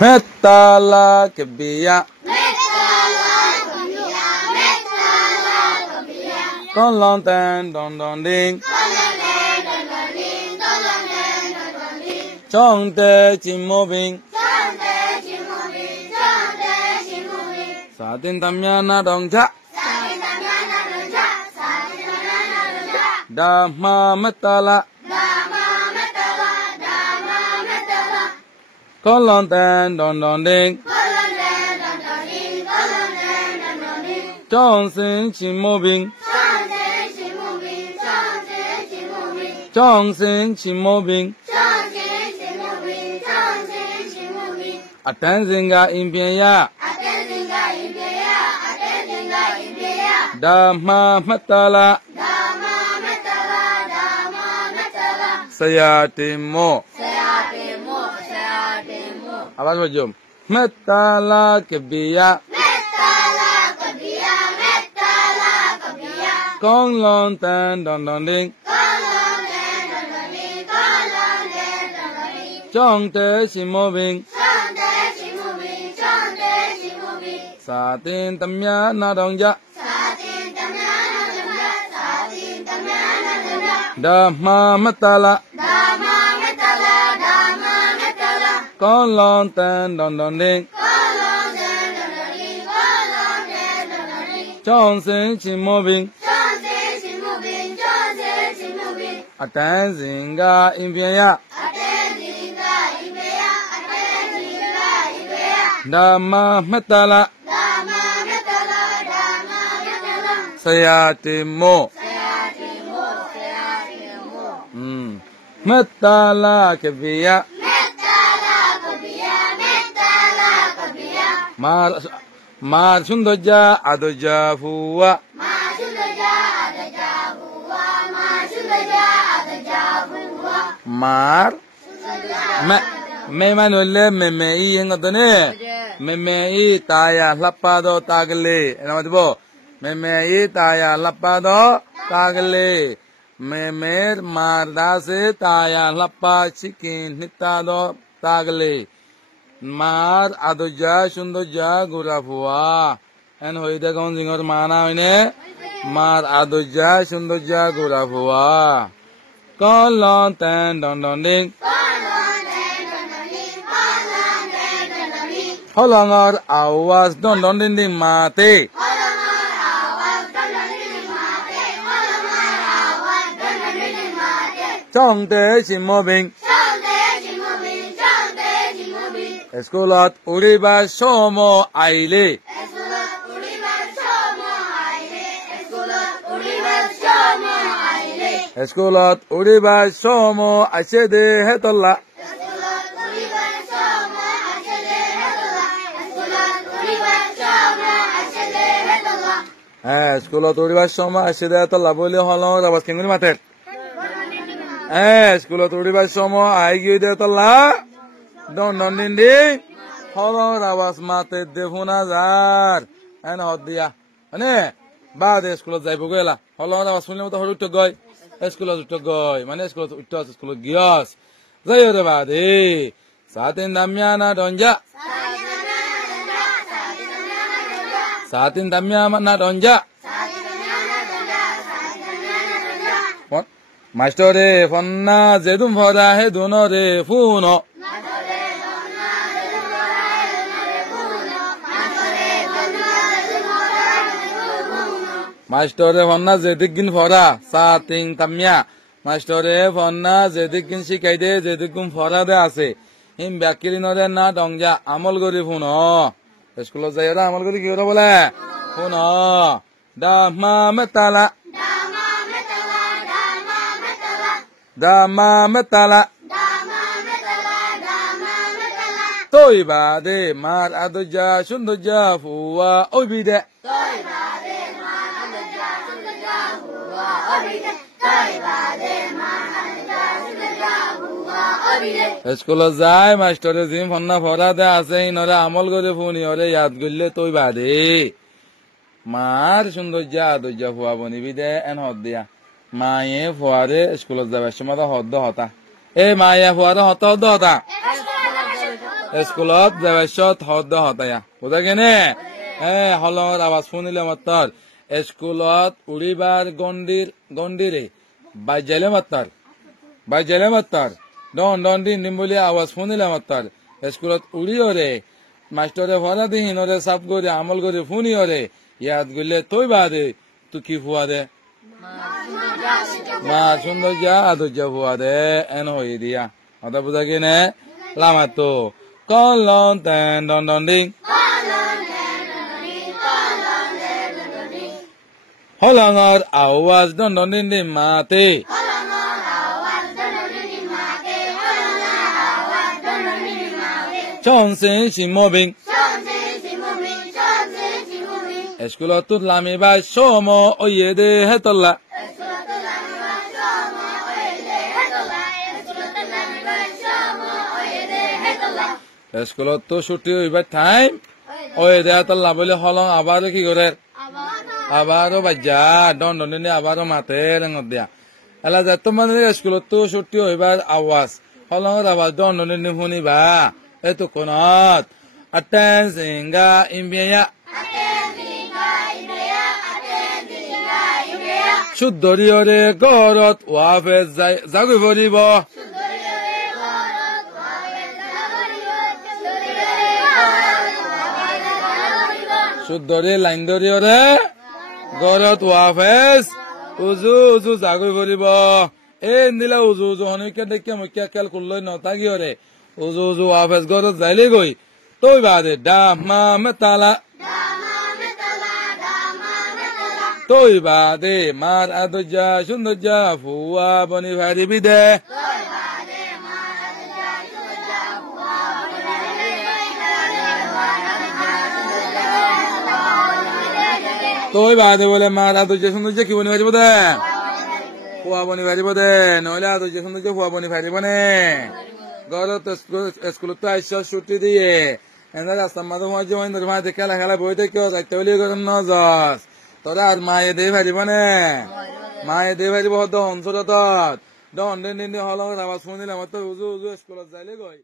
Metala kebiya. Con lon ten don don ding. Chong te chim mo bing. Sa tin tam ya na dong cha. Dhamma metala. Con lon ten don don ding. Chong sin chim mo bing. Chong sin chim mo bing. Atan singa impian ya. Dhamma metala. Sayatimo. Awas wajum. Metala kebiya. Con lon ten don don ding. Chong te chim mo bing. Sa tin tam ya na dong ja. Dhamma metala. Con lon ten don don ding. Chong sin chim mo bing. Atan singa impian ya. Dhamma metala. Sayatimo. Metala kebiya. Mar sundoja adoja fuwa. Mar me manulle me I hengatone me I taya lappado tagle enamadibo me I taya lappado tagle mer mardase taya lappa chikin hitado tagle mar adoja sundoja gurafuwa en hoide kon jingor mana hoine mar adoja sundoja gurafuwa con lon ten don don ding. Holongar awas don don ding ding mate. Chong te chim mo bing. Eskulat uriba somo aile. Eskulat uriba somo asede hetolla. Eskulat uriba somo asede hetolla bole holong rabas kenguni mater. Eskulat uriba somo aigi hetolla. Don don din ding. Holong rabas mater defuna zar. En hoddia. Ane baad eskulat jaibo goela. Holong rabas sunle mota horuto goy. Eskulat utto goy. Mane eskulat uttos eskulat gios. Zayore baade. Satin damyana donja. Satin damyana donja. Maestore fonna zedum foda he dono re funo. Maestore fonna zedigin foda satin tamya. Maestore fonna zedigin shikaide zedigin foda de ase. Him bakirinore na dongja amol gori funo. Eskulo jayora amol gori ki ora bole funo. Dhamma metala. Dhamma metala. Toi bade mar adoja sundoja fuwa obide. Eskulo jai maestore jim fonna fora de ase inore amol gore funi ore yad gulle toi bade mar sundoja adoja fuwa boni bide en hoddia maye fuare eskulo jabe shomada hoddo hota e maye fuare hota hoddo hota স্কুলত যাবাইছত হদ হতায়া বুঝা কেনে হলঙর আওয়াজ শুনিলে মাত্র স্কুলত উড়িবার গন্ডিরে বাইজাইলে মাত্র ডন ডন দিন দিন বলে আওয়াজ শুনিলে মাত্র স্কুলত উড়িও রে মাস্টরে ভরা দিন ওরে সাপ করে আমল করে শুনিও রে ইয়াদ গলে তৈ বাদে তু কি ফুয়া দে মা সুন্দর যা আদর্য ফুয়া দে এন হই দিয়া কথা বুঝা কিনে লামা তো কলন তেন ডন ডন দিন হলঙর আওয়াজ ডন ডন দিন দিন মাতে চনসিন সিমবিং স্কুলত তুত লামি বাই সম ওয়ে দে হেতলা স্কুলত তো ছুটি হইবার টাইম ওয়ে দে হেতলা বলে হলং আবার কি করে আবারও বাজ্যা ডন ডন দিনে আবারও মাতে রঙত দিয়া এলা যা তোমার স্কুলত তো ছুটি হইবার আওয়াজ হলঙর আওয়াজ ডন ডন দিনে শুনিবা এতো কোনত আটেন সিঙ্গা ইম্বিয়া শুদ্ধরিয়রে গরত ওয়াফে জাগি ভরিব শুদ্ধরে লাইন ধরিয়রে গরত ওয়াফেজ উজু উজু জাগি ভরিব নিলা উজু উজু হনিকে দেখে মুখ্যা খেল করলই নতাগিয়রে উজু উজু ওয়াফেজ গরত যাইলে গই তৈ বাদে ডামা মেতালা তৈ বাদে মার আদর্যা সৌন্দর্যা ফুয়া বনি ভারি বিদে তৈ বাদে বলে মার আদর্যা সৌন্দর্য কি বনি ভারিব দে ফুয়া বনি ভারিব দে নহলে আদর্যা সৌন্দর্য ফুয়া বনি ভারিব নে ঘরত স্কুলত তো আইস ছুটি দিয়ে এনে রাস্তার মাঝে মাঝে মাঝে খেলা খেলা বই থেকে যাইতে হলে গরম ন যাস তোরা আর মায়ে দে ভারিব নে মায়ে দে ভারিব হদ অঞ্চলত দন দিন দিন হল আওয়াজ শুনিলাম তো উজু উজু স্কুলত যাইলে গই